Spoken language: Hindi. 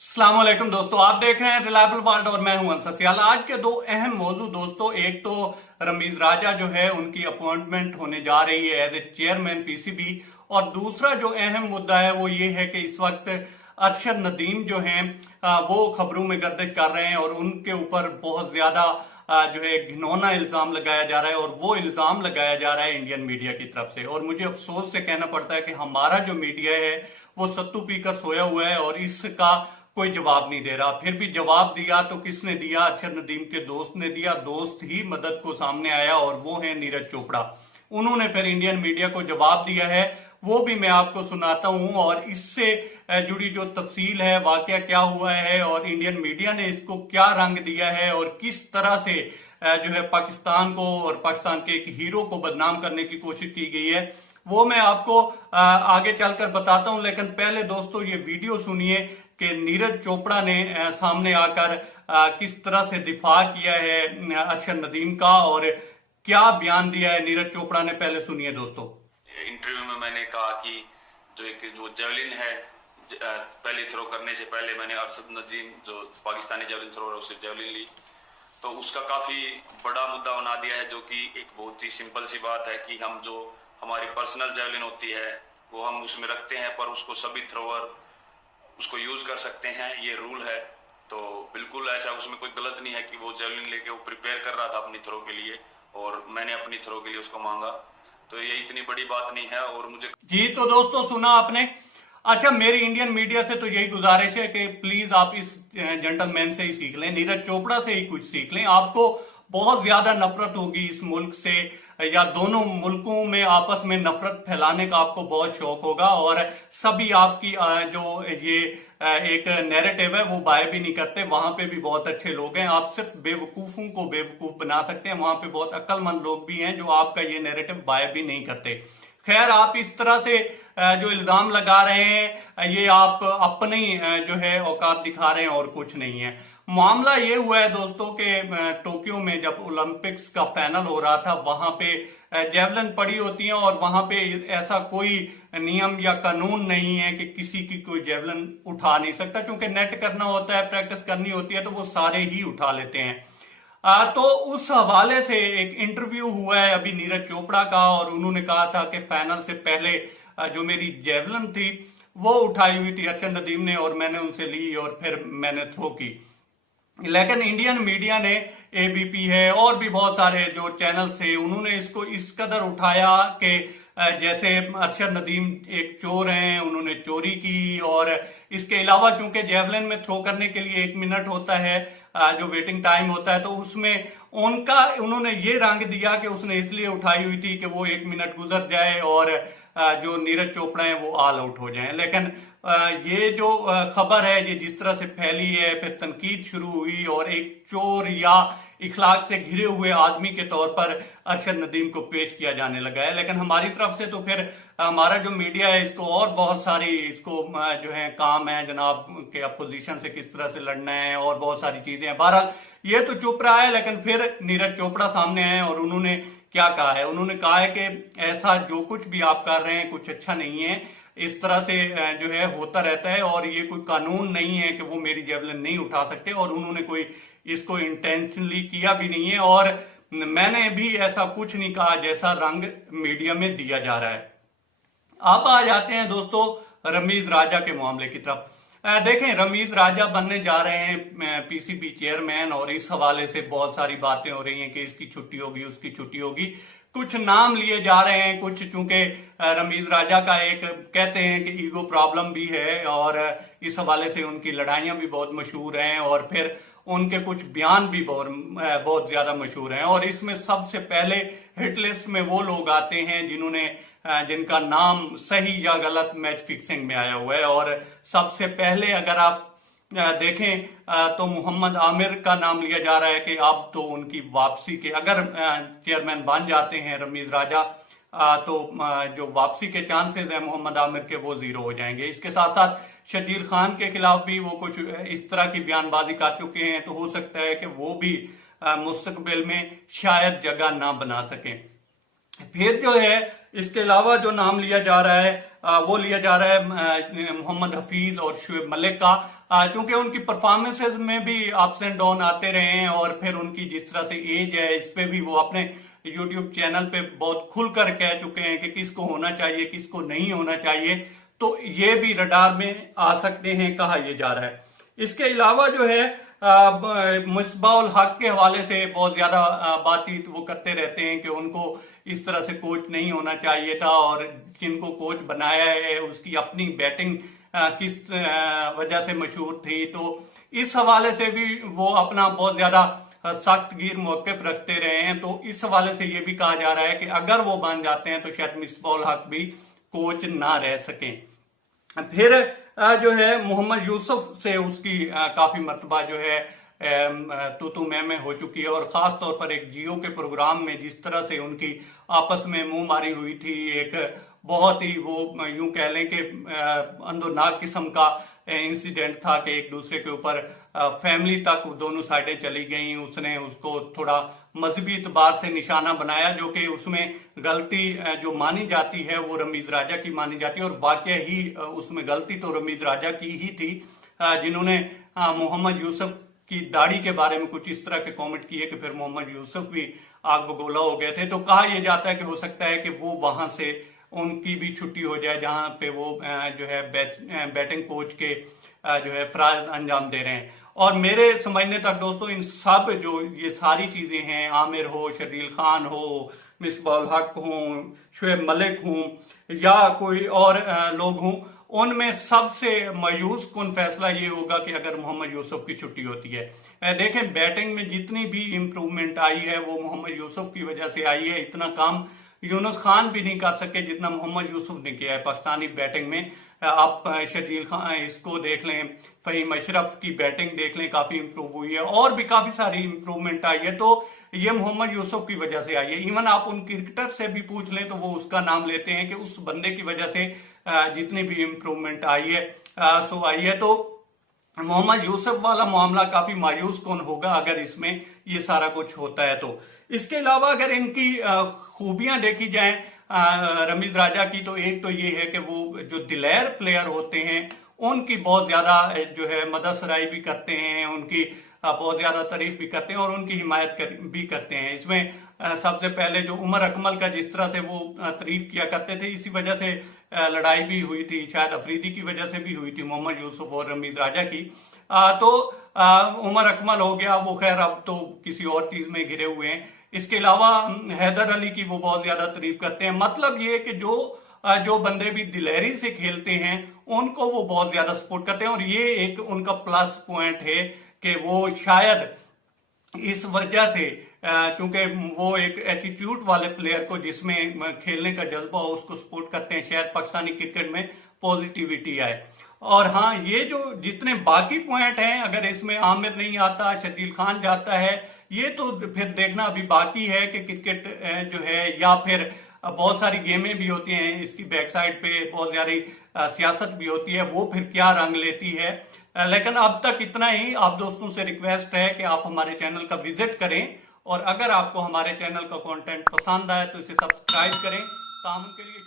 अस्सलाम वालेकुम दोस्तों, आप देख रहे हैं रिलायबल वर्ल्ड और मैं हूं अंसर सियाल। आज के दो अहम मौजू दोस्तों, एक तो रमीज राजा जो है उनकी अपॉइंटमेंट होने जा रही है एज ए चेयरमैन पीसीबी, और दूसरा जो अहम मुद्दा है वो ये है कि इस वक्त अरशद नदीम जो हैं वो खबरों में गर्दिश कर रहे हैं और उनके ऊपर बहुत ज्यादा जो है घिनौना इल्जाम लगाया जा रहा है, और वो इल्जाम लगाया जा रहा है इंडियन मीडिया की तरफ से। और मुझे अफसोस से कहना पड़ता है कि हमारा जो मीडिया है वो सत्तू पीकर सोया हुआ है और इसका कोई जवाब नहीं दे रहा। फिर भी जवाब दिया तो किसने दिया? अरशद नदीम के दोस्त ने दिया। दोस्त ही मदद को सामने आया और वो है नीरज चोपड़ा। उन्होंने फिर इंडियन मीडिया को जवाब दिया है, वो भी मैं आपको सुनाता हूं। और इससे जुड़ी जो तफसील है, वाकया क्या हुआ है और इंडियन मीडिया ने इसको क्या रंग दिया है और किस तरह से जो है पाकिस्तान को और पाकिस्तान के एक हीरो को बदनाम करने की कोशिश की गई है, वो मैं आपको आगे चलकर बताता हूं। लेकिन पहले दोस्तों ये वीडियो सुनिए कि नीरज चोपड़ा ने सामने आकर किस तरह से दिफा किया है अरशद नदीम का और क्या बयान दिया है नीरज चोपड़ा ने। पहले सुनिए दोस्तों। इंटरव्यू में मैंने कहा कि जो जेवलिन है, पहले थ्रो करने से पहले मैंने अरशद नदीम जो पाकिस्तानी जेवलिन थ्रो है उससे जेवलिन ली, तो उसका काफी बड़ा मुद्दा बना दिया है, जो कि एक बहुत ही सिंपल सी बात है कि हम जो हमारी पर्सनल जेवलिन होती है वो हम उसमें रखते हैं, पर उसको सभी थ्रोअर उसको यूज कर सकते हैं, ये रूल है। तो बिल्कुल ऐसा उसमें कोई गलत नहीं है कि वो जेवलिन लेके वो प्रिपेयर कर रहा था अपनी थ्रो के लिए और मैंने अपनी थ्रो के लिए उसको मांगा, तो ये इतनी बड़ी बात नहीं है। और मुझे जी तो दोस्तों सुना आपने। अच्छा, मेरी इंडियन मीडिया से तो यही गुजारिश है कि प्लीज आप इस जेंटलमैन से ही सीख लें, नीरज चोपड़ा से ही कुछ सीख लें। आपको बहुत ज्यादा नफरत होगी इस मुल्क से, या दोनों मुल्कों में आपस में नफरत फैलाने का आपको बहुत शौक होगा, और सभी आपकी जो ये एक नैरेटिव है वो बाय भी नहीं करते। वहां पे भी बहुत अच्छे लोग हैं, आप सिर्फ बेवकूफों को बेवकूफ बना सकते हैं। वहां पे बहुत अक्लमंद लोग भी हैं जो आपका ये नैरेटिव बाय भी नहीं करते। खैर, आप इस तरह से जो इल्जाम लगा रहे हैं ये आप अपनी जो है औकात दिखा रहे हैं और कुछ नहीं है। मामला ये हुआ है दोस्तों के टोक्यो में जब ओलंपिक्स का फाइनल हो रहा था, वहां पे जेवलिन पड़ी होती है और वहां पे ऐसा कोई नियम या कानून नहीं है कि किसी की कोई जेवलिन उठा नहीं सकता। क्योंकि नेट करना होता है, प्रैक्टिस करनी होती है, तो वो सारे ही उठा लेते हैं। तो उस हवाले से एक इंटरव्यू हुआ है अभी नीरज चोपड़ा का, और उन्होंने कहा था कि फाइनल से पहले जो मेरी जेवलिन थी वो उठाई हुई थी अरशद नदीम ने और मैंने उनसे ली और फिर मैंने थ्रो की। लेकिन इंडियन मीडिया ने, एबीपी है और भी बहुत सारे जो चैनल थे, उन्होंने इसको इस कदर उठाया कि जैसे अरशद नदीम एक चोर हैं, उन्होंने चोरी की। और इसके अलावा चूंकि जेवलिन में थ्रो करने के लिए 1 मिनट होता है जो वेटिंग टाइम होता है, तो उसमें उन्होंने ये रंग दिया कि उसने इसलिए उठाई हुई थी कि वो 1 मिनट गुजर जाए और जो नीरज चोपड़ा है वो ऑल आउट हो जाएं। लेकिन ये जो खबर है ये जिस तरह से फैली है, फिर तनकीद शुरू हुई और एक चोर या इखलाक से घिरे हुए आदमी के तौर पर अरशद नदीम को पेश किया जाने लगा है। लेकिन हमारी तरफ से तो फिर हमारा जो मीडिया है इसको और बहुत सारी इसको जो है काम है जनाब के अपोजिशन से किस तरह से लड़ना है और बहुत सारी चीजें हैं। बहरहाल ये तो चुप रहा है, लेकिन फिर नीरज चोपड़ा सामने आए और उन्होंने क्या कहा है? उन्होंने कहा है कि ऐसा जो कुछ भी आप कर रहे हैं कुछ अच्छा नहीं है, इस तरह से जो है होता रहता है और ये कोई कानून नहीं है कि वो मेरी जेवलिन नहीं उठा सकते, और उन्होंने कोई इसको इंटेंशनली किया भी नहीं है और मैंने भी ऐसा कुछ नहीं कहा जैसा रंग मीडिया में दिया जा रहा है। अब आ जाते हैं दोस्तों रमीज राजा के मामले की तरफ। देखें, रमीज राजा बनने जा रहे हैं पीसीबी चेयरमैन, और इस हवाले से बहुत सारी बातें हो रही हैं कि इसकी छुट्टी होगी, उसकी छुट्टी होगी। कुछ नाम लिए जा रहे हैं, कुछ चूंकि रमीज राजा का एक कहते हैं कि ईगो प्रॉब्लम भी है और इस हवाले से उनकी लड़ाइयां भी बहुत मशहूर हैं और फिर उनके कुछ बयान भी बहुत ज्यादा मशहूर हैं। और इसमें सबसे पहले हिट लिस्ट में वो लोग आते हैं जिनका नाम सही या गलत मैच फिक्सिंग में आया हुआ है। और सबसे पहले अगर आप देखें तो मोहम्मद आमिर का नाम लिया जा रहा है कि अब तो उनकी वापसी के, अगर चेयरमैन बन जाते हैं रमीज राजा, तो जो वापसी के चांसेस हैं मोहम्मद आमिर के वो जीरो हो जाएंगे। इसके साथ साथ शकील खान के खिलाफ भी वो कुछ इस तरह की बयानबाजी कर चुके हैं, तो हो सकता है कि वो भी मुस्तकबिल में शायद जगह ना बना सकें। फिर जो है इसके अलावा जो नाम लिया जा रहा है वो लिया जा रहा है मोहम्मद हफीज और शुएब मलिक का, चूंकि उनकी परफॉर्मेंसेज में भी अप्स एंड डाउन आते रहे हैं और फिर उनकी जिस तरह से एज है इस पे भी वो अपने यूट्यूब चैनल पे बहुत खुलकर कह चुके हैं कि किसको होना चाहिए किसको नहीं होना चाहिए, तो ये भी रडार में आ सकते हैं कहा यह जा रहा है। इसके अलावा जो है मिसबाउल हक के हवाले से बहुत ज्यादा बातचीत वो करते रहते हैं कि उनको इस तरह से कोच नहीं होना चाहिए था और जिनको कोच बनाया है उसकी अपनी बैटिंग किस वजह से मशहूर थी, तो इस हवाले से भी वो अपना बहुत ज्यादा सख्त गिर मौकिफ रखते रहे हैं। तो इस हवाले से ये भी कहा जा रहा है कि अगर वो बन जाते हैं तो शायद मिसबाउल हक भी कोच ना रह सकें। फिर जो है मोहम्मद यूसुफ से उसकी काफी मर्तबा जो है तू में हो चुकी है और खास तौर पर एक जियो के प्रोग्राम में जिस तरह से उनकी आपस में मुंह मारी हुई थी, एक बहुत ही वो यूं कह लें कि अंदरनाक किस्म का इंसिडेंट था कि एक दूसरे के ऊपर फैमिली तक दोनों साइडें चली गई। उसने उसको थोड़ा मजहबी इतबार से निशाना बनाया, जो कि उसमें गलती जो मानी जाती है वो रमीज राजा की मानी जाती है और वाकई ही उसमें गलती तो रमीज राजा की ही थी, जिन्होंने मोहम्मद यूसुफ की दाढ़ी के बारे में कुछ इस तरह के कमेंट किए कि फिर मोहम्मद यूसुफ भी आग बगोला हो गए थे। तो कहा यह जाता है कि हो सकता है कि वो वहां से उनकी भी छुट्टी हो जाए जहां पे वो जो है बैटिंग कोच के जो है फराज अंजाम दे रहे हैं। और मेरे समझने तक दोस्तों इन सब जो ये सारी चीजें हैं, आमिर हो, शर्जील खान हो, मिसबाउल हक हो, शुएब मलिक हो या कोई और लोग हों, उनमें सबसे मायूस कुन फैसला ये होगा कि अगर मोहम्मद यूसुफ की छुट्टी होती है। देखें बैटिंग में जितनी भी इंप्रूवमेंट आई है वो मोहम्मद यूसुफ की वजह से आई है। इतना काम यूनुस खान भी नहीं कर सके जितना मोहम्मद यूसुफ ने किया है पाकिस्तानी बैटिंग में। आप शर्जील खान इसको देख लें, फहीम अशरफ की बैटिंग देख लें, काफी इंप्रूव हुई है और भी काफी सारी इंप्रूवमेंट आई है, तो ये मोहम्मद यूसुफ की वजह से आई है। इवन आप उन क्रिकेटर से भी पूछ लें तो वो उसका नाम लेते हैं कि उस बंदे की वजह से जितनी भी इंप्रूवमेंट आई है सो आई है। तो मोहम्मद यूसुफ वाला मामला काफी मायूस कौन होगा अगर इसमें ये सारा कुछ होता है। तो इसके अलावा अगर इनकी खूबियां देखी जाएं रमीज राजा की, तो एक तो ये है कि वो जो दिलेर प्लेयर होते हैं उनकी बहुत ज्यादा जो है मददसराई भी करते हैं, उनकी बहुत ज्यादा तारीफ भी करते हैं और उनकी हिमायत भी करते हैं। इसमें सबसे पहले जो उमर अकमल का जिस तरह से वो तारीफ किया करते थे, इसी वजह से लड़ाई भी हुई थी, शायद अफरीदी की वजह से भी हुई थी मोहम्मद यूसुफ और रमीज राजा की। तो उमर अकमल हो गया, वो खैर अब तो किसी और चीज में घिरे हुए हैं। इसके अलावा हैदर अली की वो बहुत ज्यादा तारीफ करते हैं। मतलब ये कि जो बंदे भी दिलेरी से खेलते हैं उनको वो बहुत ज्यादा सपोर्ट करते हैं और ये एक उनका प्लस पॉइंट है कि वो शायद इस वजह से चूंकि वो एक एटीट्यूड वाले प्लेयर को जिसमें खेलने का जज्बा हो उसको सपोर्ट करते हैं, शायद पाकिस्तानी क्रिकेट में पॉजिटिविटी आए। और हाँ, ये जो जितने बाकी पॉइंट हैं, अगर इसमें आमिर नहीं आता, शर्जील खान जाता है, ये तो फिर देखना अभी बाकी है कि क्रिकेट जो है या फिर बहुत सारी गेमें भी होती हैं इसकी बैक साइड पे, बहुत सारी सियासत भी होती है, वो फिर क्या रंग लेती है। लेकिन अब तक इतना ही। आप दोस्तों से रिक्वेस्ट है कि आप हमारे चैनल का विजिट करें और अगर आपको हमारे चैनल का कंटेंट पसंद आए तो इसे सब्सक्राइब करें। तामुन के लिए